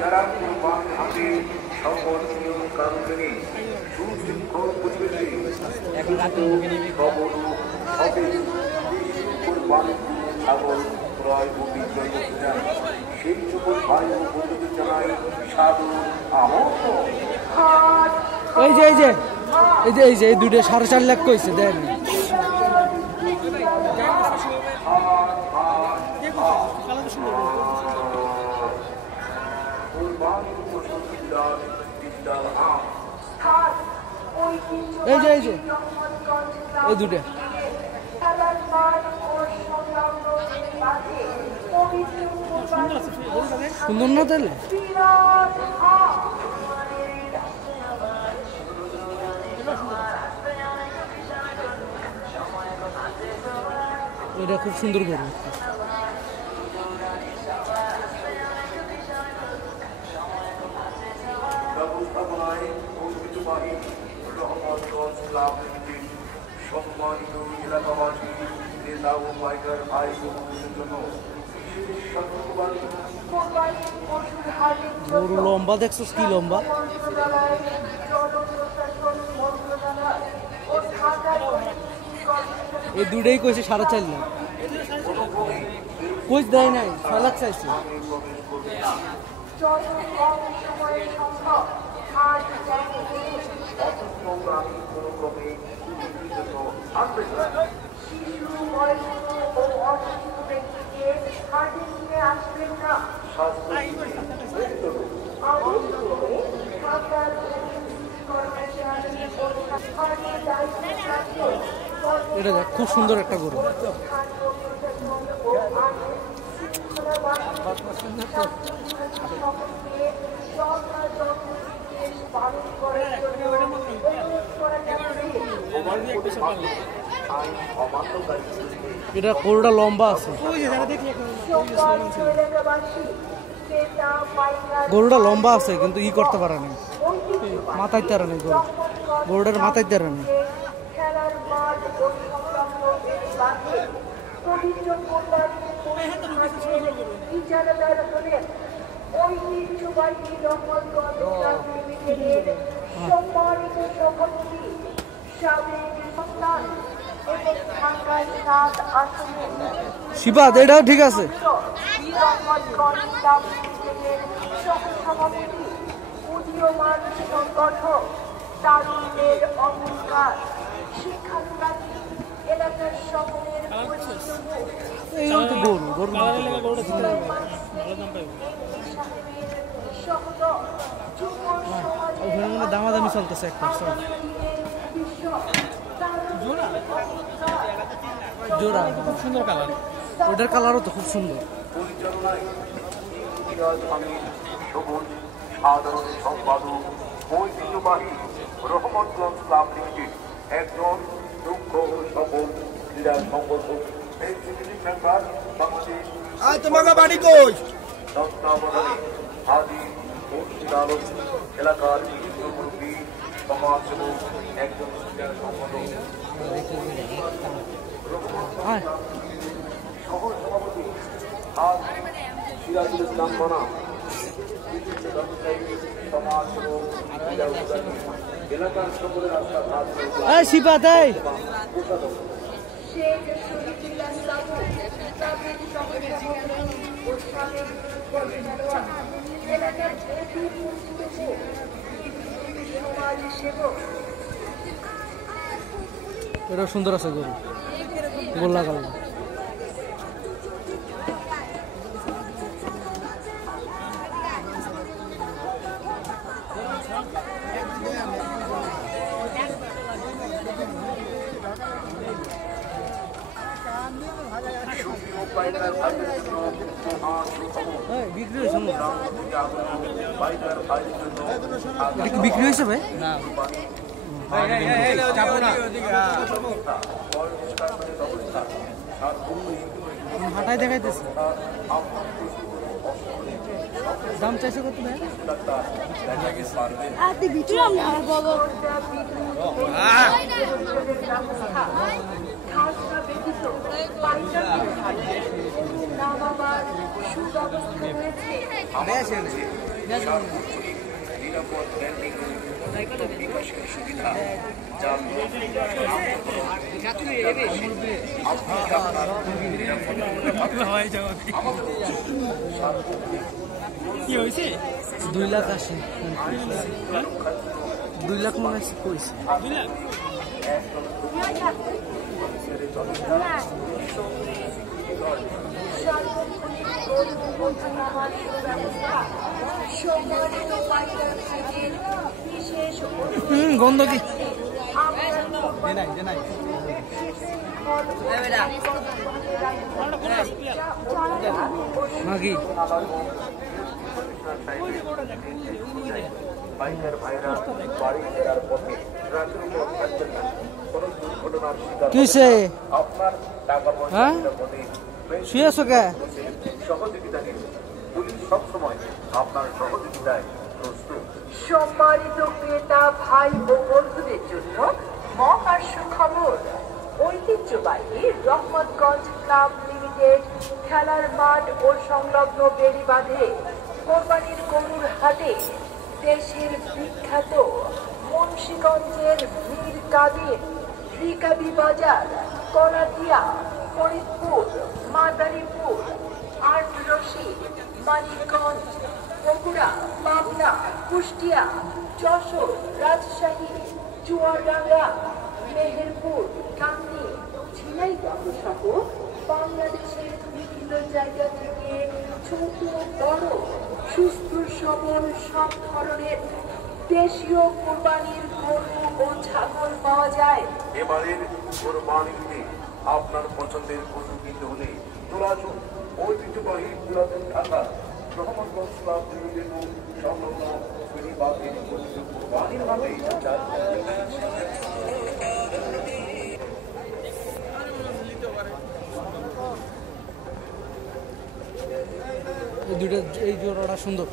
যারা কুরবান হবে সকল নিয়ম কানুনে সুশৃঙ্খল পরিবেশে ছাগল ক্রয় ও বিক্রয় করতে চান সেই সকল ভাই ও বন্ধুদের জানাই সাধু আমন্ত্রণ। এই যে এই দুটো 4.5 লাখ কইছে দেন। এই যে এই দুটো সুন্দর না তাহলে? এটা খুব সুন্দর গরু। সম্মানিত এলাকাবাসী নেতা ও পাইকার ভাই বোনদের জন্য গরু লম্বা দেখছিস কি লম্বা? এই দুটাই কইছে 4.5 লাখ। কইস দেয় নাই 6 লাখ চাইছে। এটা দেখ খুব সুন্দর একটা গরু। এটা গরুটা লম্বা আছে, গরুটা লম্বা আছে কিন্তু ই করতে পারে না, মাথায় তারা নেই গরু, গরুটার মাথায় তারা নেই। শিবাদ এটাও ঠিক আছে। এই তো গরু গরু দামাদামি চলতেছে একটা জোড়া, খুব সুন্দর কালার, ওটার কালারও তো খুব সুন্দর। সাধারণ সম্পাদক ঐতিহ্যবাহী রহমতগঞ্জ ক্লাব লিমিটেড, একজন দক্ষ সফল ক্রীড়া সংগঠক, এলাকার বিভিন্ন মুরব্বী, সমাজসেবক, একজন ক্রীড়া সংগঠক, সহ সভাপতি সিরাজুল ইসলাম মানা, সমাজসেবক, এলাকার সকলের এটা সুন্দর আছে গরু, গোল্লা কালার। বিক্রি হয়েছে বিক্রি হয়েছে ভাই? হাঁটাই দেখাইতেছে। দাম চাইছে কত ভাই? আর তুই বিচলাম না বাবা নিরাপদ ল্যান্ডিং বিকাশের সুবিধা যা কি হয়েছে 2,80,000 2 লাখ মনে হয় কইছে 2 লাখ গন্ধ কি নাকি বাইকের ভাইরা বাড়ি ফেরার পথে ট্রাকের উপর থাকবেন না। কোনো দুর্ঘটনার শিকার কিসে আপনার টাকা পয়সা হ্যাঁ? নিরাপদে শুয়েছো কে? সহযোগিতা নিন। পুলিশ সবসময় আপনার সহযোগিতায় প্রস্তুত। সম্মানিত ক্রেতা ভাই ও বন্ধুদের জন্য মহা সুখবর। ঐতিহ্যবাহী রহমতগঞ্জ ক্লাব লিমিটেড খেলার মাঠ ও সংলগ্ন বেড়িবাঁধে কোরবানির গরুর হাটে দেশের বিখ্যাত মুন্সিগঞ্জের মীর কাদির, রিকাবি বাজার, কলাতিয়া, ফরিদপুর, মাদারীপুর, আটরশি, মানিকগঞ্জ, বগুড়া, পাবনা, কুষ্টিয়া, যশোর, রাজশাহী, চুয়াডাঙ্গা, মেহেরপুর, কান্দি, ঝিনাইদহ সহ বাংলাদেশের বিভিন্ন জায়গা থেকে ছোট বড় সুস্থ সবল সব ধরনের দেশীয় কোরবানির গরু ও ছাগল পাওয়া যায়। এবারের কোরবানিতে আপনার পছন্দের পশু কিনতে হলে চলে আসুন ঐতিহ্যবাহী পুরাতন ঢাকা রহমতগঞ্জ ক্লাব লিমিটেড ও সংলগ্ন বেড়িবাঁধের কোরবানির হাটে এই দুইটা এই জোড়াটা সুন্দর,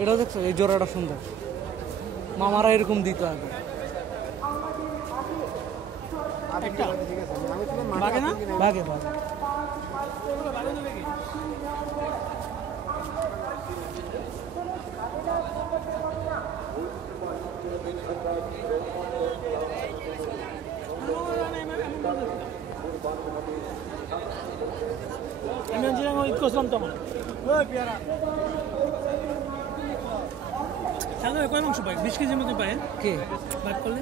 এটাও দেখছো এই জোড়াটা সুন্দর, মামারা এরকম দিত আগে। একটা বাগে না বাগে বাগে আমি জিরাং ঈদ করছিলাম তখন কয় মাংস পাই 20 কেজির মতো পাই কে ভাগ করলে